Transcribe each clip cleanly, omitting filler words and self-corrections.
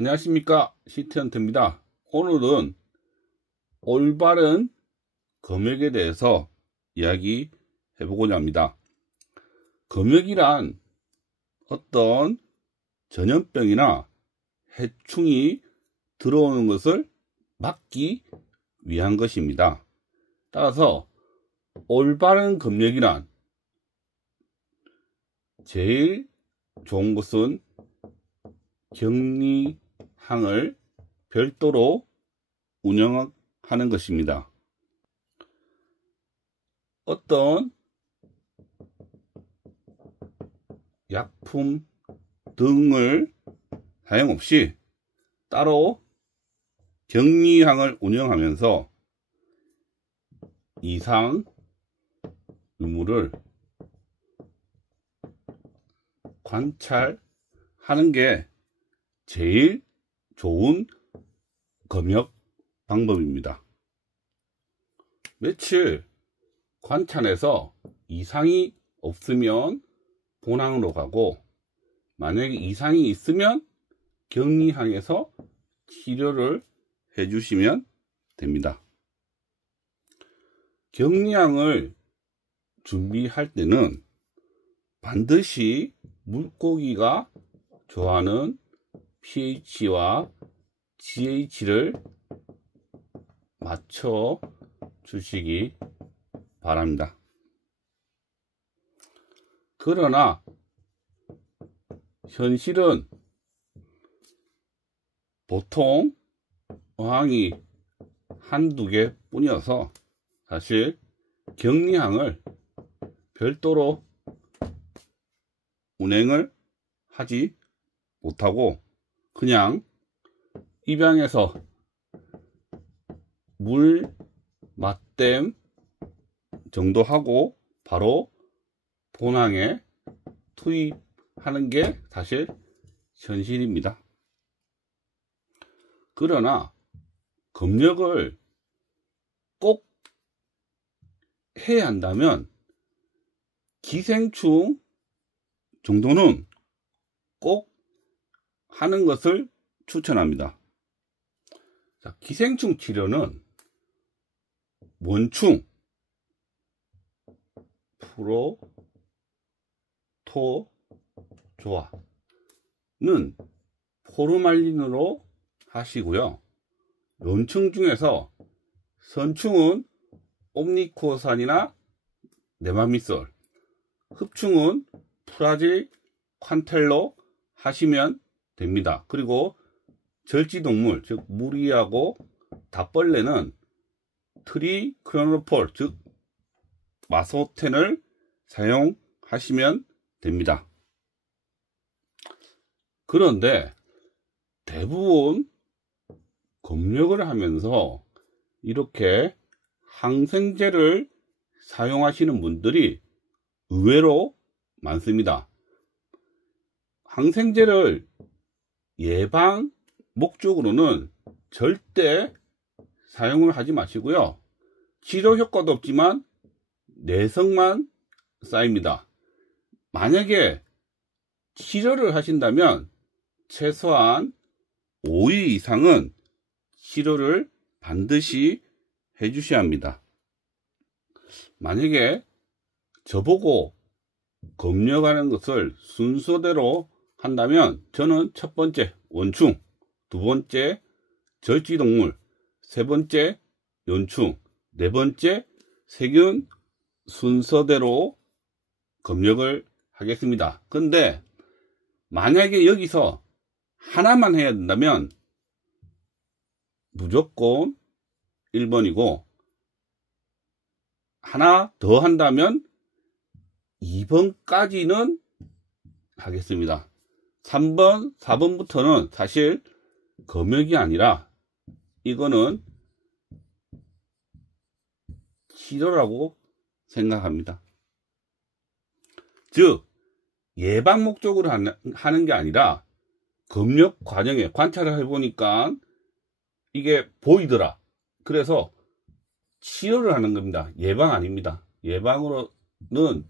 안녕하십니까, 시트헌트입니다. 오늘은 올바른 검역에 대해서 이야기해 보고자 합니다. 검역이란 어떤 전염병이나 해충이 들어오는 것을 막기 위한 것입니다. 따라서 올바른 검역이란 제일 좋은 것은 격리항을 별도로 운영하는 것입니다. 어떤 약품 등을 사용 없이 따로 격리항을 운영하면서 이상 유무를 관찰하는 게 제일 좋은 검역 방법입니다. 며칠 관찰해서 이상이 없으면 본항으로 가고, 만약에 이상이 있으면 격리항에서 치료를 해주시면 됩니다. 격리항을 준비할 때는 반드시 물고기가 좋아하는 pH와 GH를 맞춰 주시기 바랍니다. 그러나 현실은 보통 어항이 한두 개 뿐이어서 사실 격리항을 별도로 운행을 하지 못하고 그냥 입양해서 물 맞댐 정도 하고 바로 본항에 투입하는 게 사실 현실입니다. 그러나 검역을 꼭 해야 한다면 기생충 정도는 꼭 하는 것을 추천합니다. 자, 기생충 치료는 원충, 프로토조아는 포르말린으로 하시고요. 론충 중에서 선충은 옴니코산이나 네마미솔, 흡충은 프라질 콴텔로 하시면 됩니다. 그리고 절지동물, 즉 무리하고 닭벌레는 트리크로노폴, 즉 마소텐을 사용하시면 됩니다. 그런데 대부분 검역을 하면서 이렇게 항생제를 사용하시는 분들이 의외로 많습니다. 항생제를 예방 목적으로는 절대 사용을 하지 마시고요. 치료 효과도 없지만 내성만 쌓입니다. 만약에 치료를 하신다면 최소한 5일 이상은 치료를 반드시 해주셔야 합니다. 만약에 저보고 검역하는 것을 순서대로 한다면 저는 첫 번째 원충, 두 번째 절지동물, 세 번째 연충, 네 번째 세균 순서대로 검역을 하겠습니다. 근데 만약에 여기서 하나만 해야 된다면 무조건 1번이고 하나 더 한다면 2번까지는 하겠습니다. 3번, 4번부터는 사실 검역이 아니라 이거는 치료라고 생각합니다. 즉 예방 목적으로 하는 게 아니라 검역 과정에 관찰을 해보니까 이게 보이더라. 그래서 치료를 하는 겁니다. 예방 아닙니다. 예방으로는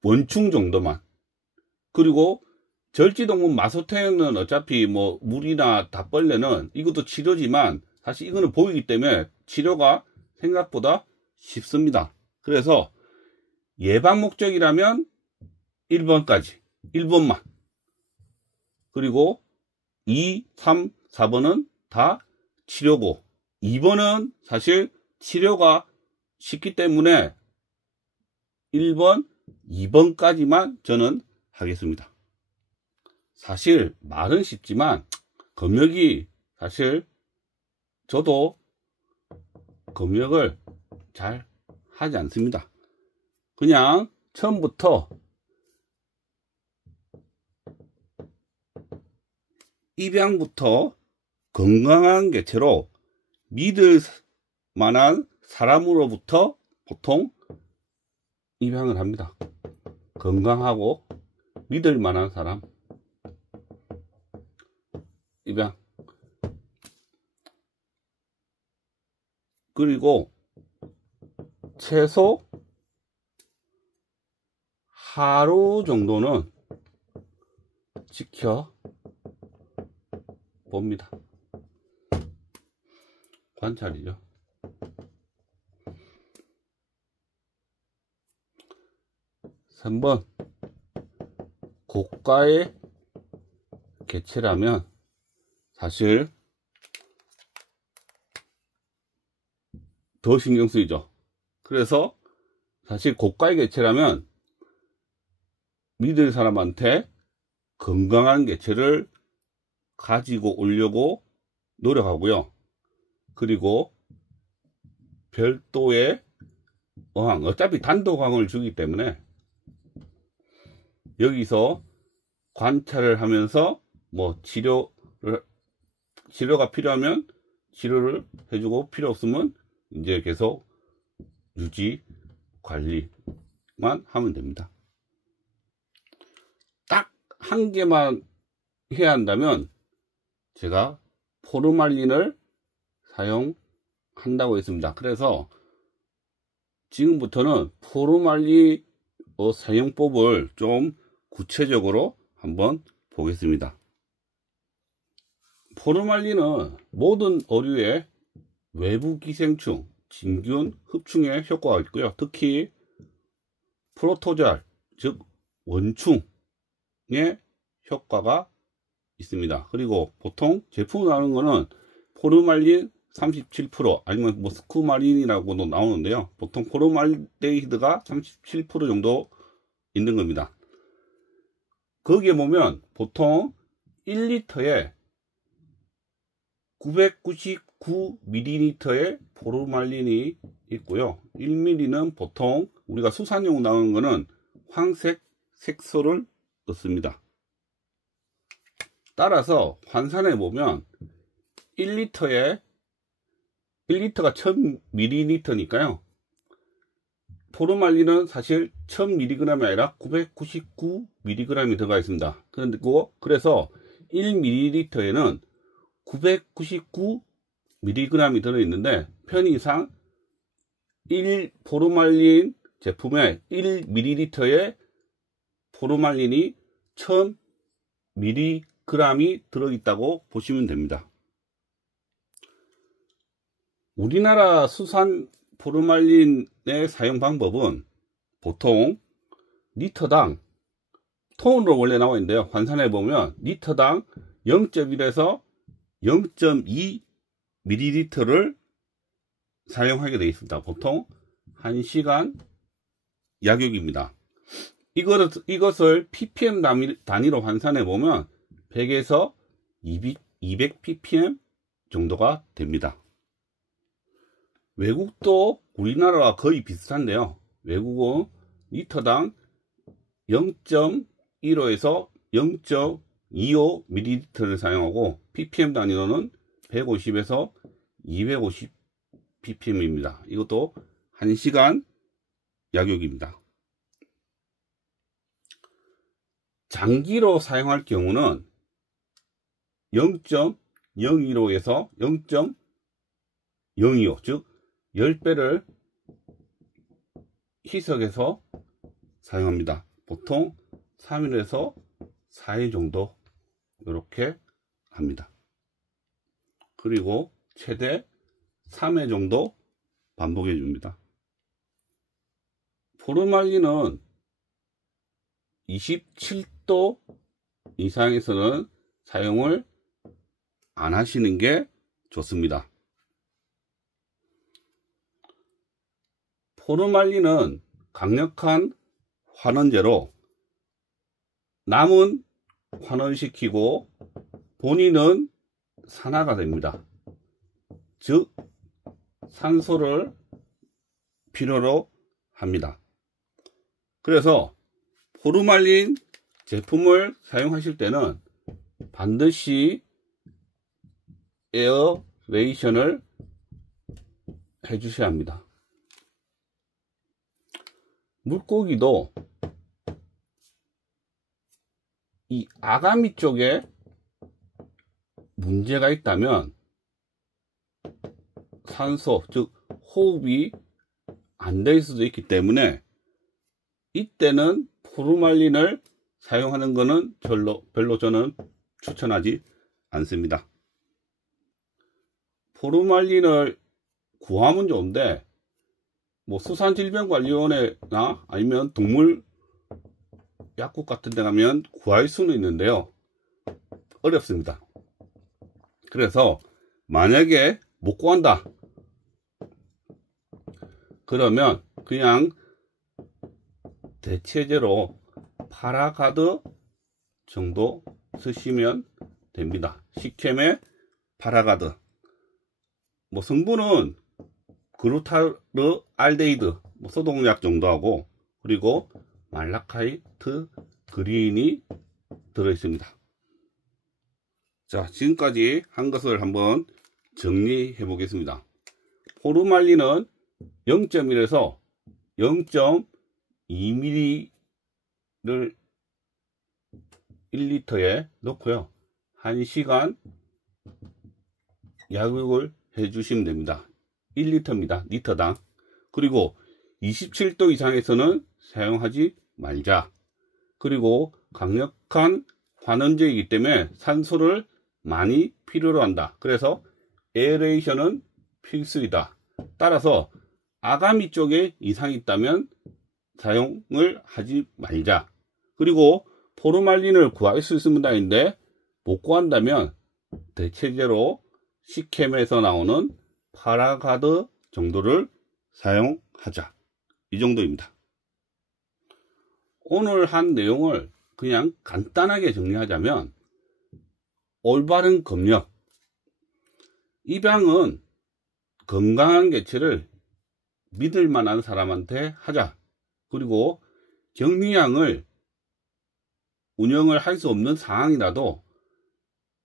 원충 정도만, 그리고 절지동물 마소테는 어차피 뭐 물이나 답벌레는 이것도 치료지만 사실 이거는 보이기 때문에 치료가 생각보다 쉽습니다. 그래서 예방 목적이라면 1번까지 1번만, 그리고 2, 3, 4번은 다 치료고 2번은 사실 치료가 쉽기 때문에 1번, 2번까지만 저는 하겠습니다. 사실 말은 쉽지만 검역이 사실 저도 검역을 잘 하지 않습니다. 그냥 처음부터 입양부터 건강한 개체로 믿을 만한 사람으로부터 보통 입양을 합니다. 건강하고 믿을 만한 사람 입양. 그리고 최소 하루 정도는 지켜 봅니다. 관찰이죠. (3번) 고가의 개체라면 사실 더 신경 쓰이죠. 그래서 사실 고가의 개체라면 믿을 사람한테 건강한 개체를 가지고 오려고 노력하고요. 그리고 별도의 어항, 어차피 단독항을 주기 때문에 여기서 관찰을 하면서 뭐 치료가 필요하면 치료를 해주고 필요 없으면 이제 계속 유지 관리만 하면 됩니다. 딱 한 개만 해야 한다면 제가 포르말린을 사용한다고 했습니다. 그래서 지금부터는 포르말린 사용법을 좀 구체적으로 한번 보겠습니다. 포르말린은 모든 어류의 외부 기생충, 진균 흡충에 효과가 있고요. 특히 프로토잘, 즉 원충에 효과가 있습니다. 그리고 보통 제품 나오는 거는 포르말린 37% 아니면 뭐 스쿠마린이라고도 나오는데요. 보통 포르말데히드가 37% 정도 있는 겁니다. 거기에 보면 보통 1리터에 999ml의 포르말린이 있고요. 1ml는 보통 우리가 수산용 나오는 거는 황색 색소를 넣습니다. 따라서 환산해 보면 1리터가 1000ml니까요. 포르말린은 사실 1000mg이 아니라 999mg이 들어가 있습니다. 그래서 1ml에는 999mg이 들어있는데 편의상 포르말린 제품에 1ml에 포르말린이 1000mg이 들어있다고 보시면 됩니다. 우리나라 수산 포르말린의 사용 방법은 보통 리터당 톤으로 원래 나와 있는데요. 환산해 보면 리터당 0.1에서 0.2ml를 사용하게 되어 있습니다. 보통 1시간 약육입니다. 이것을 ppm 단위로 환산해 보면 100에서 200 ppm 정도가 됩니다. 외국도 우리나라와 거의 비슷한데요. 외국은 리터당 0.15에서 0.25ml를 사용하고 ppm 단위로는 150에서 250 ppm입니다. 이것도 1시간 약육입니다. 장기로 사용할 경우는 0.015에서 0.025, 즉 10배를 희석해서 사용합니다. 보통 3일에서 4회 정도 이렇게 합니다. 그리고 최대 3회 정도 반복해 줍니다. 포르말린은 27도 이상에서는 사용을 안 하시는 게 좋습니다. 포르말린은 강력한 환원제로 남은 환원시키고 본인은 산화가 됩니다. 즉 산소를 필요로 합니다. 그래서 포르말린 제품을 사용하실 때는 반드시 에어레이션을 해 주셔야 합니다. 물고기도 이 아가미 쪽에 문제가 있다면 산소, 즉 호흡이 안 될 수도 있기 때문에 이때는 포르말린을 사용하는 것은 별로 저는 추천하지 않습니다. 포르말린을 구하면 좋은데 뭐 수산질병관리원회나 아니면 동물 약국 같은 데 가면 구할 수는 있는데요, 어렵습니다. 그래서 만약에 못 구한다 그러면 그냥 대체제로 파라가드 정도 쓰시면 됩니다. 시켐의 파라가드. 뭐 성분은 그루타르 알데히드 소독약 정도 하고, 그리고 말라카이트 그린이 들어있습니다. 자, 지금까지 한 것을 한번 정리해 보겠습니다. 포르말린은 0.1에서 0.2ml를 1리터에 넣고요, 1시간 약육을 해 주시면 됩니다. 1리터입니다. 리터당. 그리고 27도 이상에서는 사용하지 말자. 그리고 강력한 환원제이기 때문에 산소를 많이 필요로 한다. 그래서 에어레이션은 필수이다. 따라서 아가미 쪽에 이상이 있다면 사용을 하지 말자. 그리고 포르말린을 구할 수 있습니다 인데 못 구한다면 대체제로 시켐에서 나오는 파라가드 정도를 사용하자. 이 정도입니다. 오늘 한 내용을 그냥 간단하게 정리하자면, 올바른 검역. 입양은 건강한 개체를 믿을 만한 사람한테 하자. 그리고 격리양을 운영을 할 수 없는 상황이라도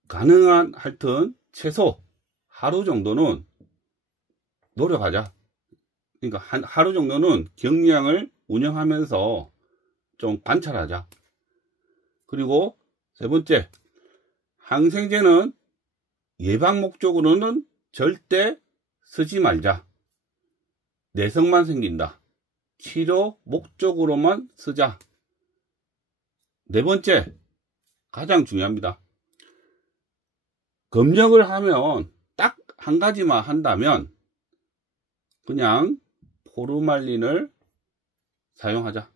가능한 하여튼 최소 하루 정도는 노력하자. 그러니까 하루 정도는 격리양을 운영하면서 좀 관찰하자. 그리고 세 번째, 항생제는 예방 목적으로는 절대 쓰지 말자. 내성만 생긴다. 치료 목적으로만 쓰자. 네 번째, 가장 중요합니다. 검역을 하면 딱 한 가지만 한다면 그냥 포르말린을 사용하자.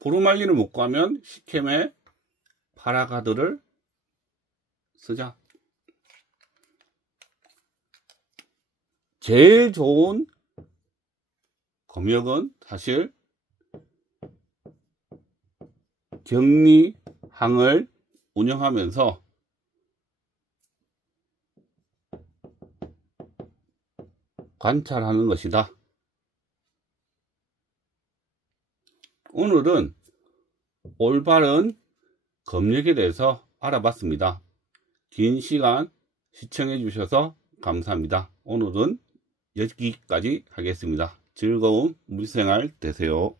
포르말린을 못 구하면 시켐의 파라가드를 쓰자. 제일 좋은 검역은 사실 격리항을 운영하면서 관찰하는 것이다. 오늘은 올바른 검역에 대해서 알아봤습니다. 긴 시간 시청해 주셔서 감사합니다. 오늘은 여기까지 하겠습니다. 즐거운 물생활 되세요.